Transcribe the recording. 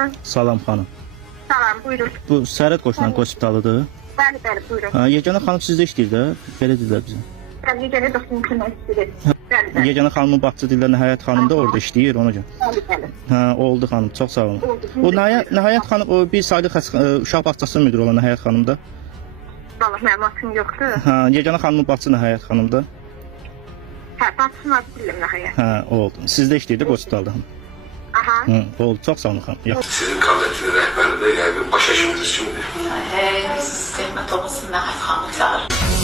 Buyurun. Salam xanım. Salam, buyurun. Bu Sərət Qoşulan hospitalıdır. Bəli, buyurun. Yeganə xanım sizdə işləyir də. Belə dedilər bizə. Bəli, yeganə dostum kimi istəyir. Bəli. Yeganə xanımın bağçı dillər Nəhayət xanım da orada işləyir ona görə. Bəli. Hə, oldu xanım. Çox sağ olun. Oldu. O Nəhayət xanım o bir saylı uşaq bağçası müdiri olan Nəhayət xanım da. Vallahi məlumatım yoxdur. Hə, yeganə xanımın bağçısı Nəhayət xanım da. Hə, bacısını adı bilirəm nəhayət. Hə, oldu. Sizdə işləyir də hospitalda. Aha. Hı, oldu. Çox sağ olun xanım. Yaxşı. Sizin kabinetinin rehberi de yani baş aşımınız şimdi. Sistema toplumunda hangi